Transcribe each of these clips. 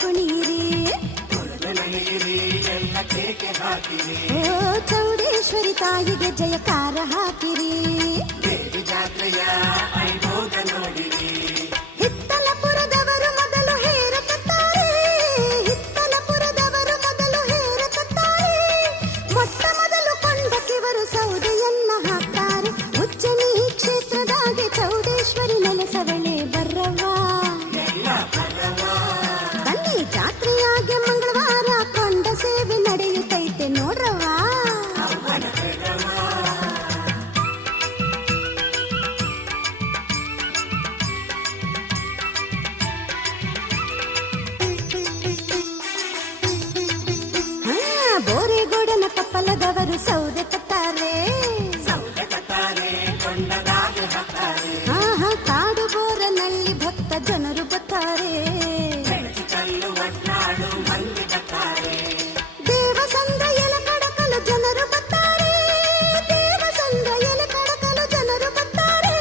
ಕುಣೀರಿ ಓ ಚೌಡೇಶ್ವರಿ ತಾಯಿಗೆ ಜಯಕಾರ ಹಾಕಿರಿ ಜಾತ್ರೆಯ ವೈಭೋಗ ನೋಡಿರಿ ಹಿತ್ತಲಪುರದವರು ಮೊದಲು ಹೇರಕತ್ತಾರೆ ಹಿತ್ತಲಪುರದವರು ಮೊದಲು ಹೇರಕತ್ತಾರೆ ಮೊಟ್ಟ ಮೊದಲು ಕೊಂಡಕ್ಕಿವರು ಸೌದೆಯನ್ನ ಹಾಕ್ತಾರೆ ಉಜ್ಜನಿ ಕ್ಷೇತ್ರದಾಗೆ ಚೌಡೇಶ್ವರಿ ನೆಲೆಸವಳೆ ಬರ್ರವ್ವ ಬನ್ನಿ ಜಾತ್ರೆಯಾಗೆ ಮಂಗಳವಾರ ಕೊಂಡ ಸೇವೆ ನಡೆಯುತ್ತೈತೆ ನೋಡ್ರವ್ವ ಬೋರೆಗೋಡನ ಕಪ್ಪಲದವರು ಸೌದೆ ಕತ್ತಾರೆ ಕಾಡು ಬೋರನಲ್ಲಿ ಭಕ್ತ ಜನರು ಬರ್ತಾರೆ ದೇವಸಂದ್ರ ಎಲೆ ಕಡಕಲು ಜನರು ಬರ್ತಾರೆ ದೇವಸಂದ್ರ ಎಲೆ ಕಡಕಲು ಜನರು ಬರ್ತಾರೆ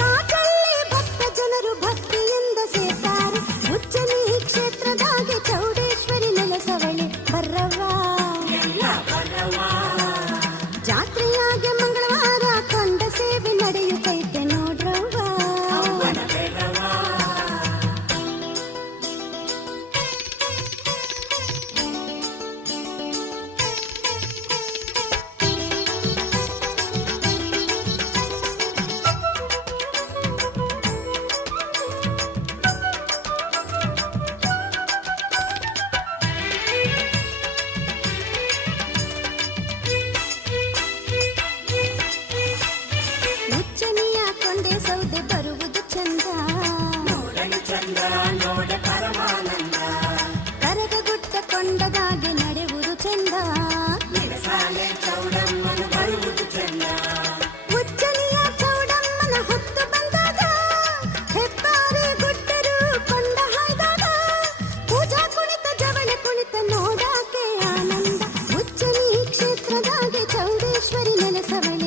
ಕಾಟಲ್ಲಿ ಭಕ್ತ ಜನರು ಭಕ್ತಿಯಿಂದ ಸೇರ್ತಾರೆ ಉಜ್ಜನಿ ಕ್ಷೇತ್ರದಾಗೆ ಚೌಡೇಶ್ವರಿ ನೆಲೆಸವಳೆ ಬರ್ರವ್ವ ಜಾತ್ರೆಯಾಗೆ ಮಂಗಳವಾರ ಕೊಂಡ ಸೇವೆ ನಡೆಯುತ್ತೈತೆ ನೋಡ್ರವ್ವ ಉಜ್ಜನಿಯ ಕೊಂಡೆ ಸೌದೆ ಬರುವುದು ಚಂದ ಕರಗಗುಟ್ಟ ಕೊಂಡದಾಗೆ ನಡೆಯುವುದು ಚಂದ ಉಜ್ಜನಿಯ ಚೌಡಮ್ಮನ ಹೊತ್ತು ಬಂದಾಗ ಹೆಬ್ಬಾರಿ ಗುಡ್ಡರು ಕೊಂಡ ಹಾಯ್ದಾಗ ಪೂಜಾ ಕುಣಿತ ಜವಳಿ ಕುಣಿತ ನೋಡಾಕೆ ಆನಂದ ಉಜ್ಜನಿ ಕ್ಷೇತ್ರದಾಗೆ ಚೌಡೇಶ್ವರಿ ನೆಲೆಸವಳೆ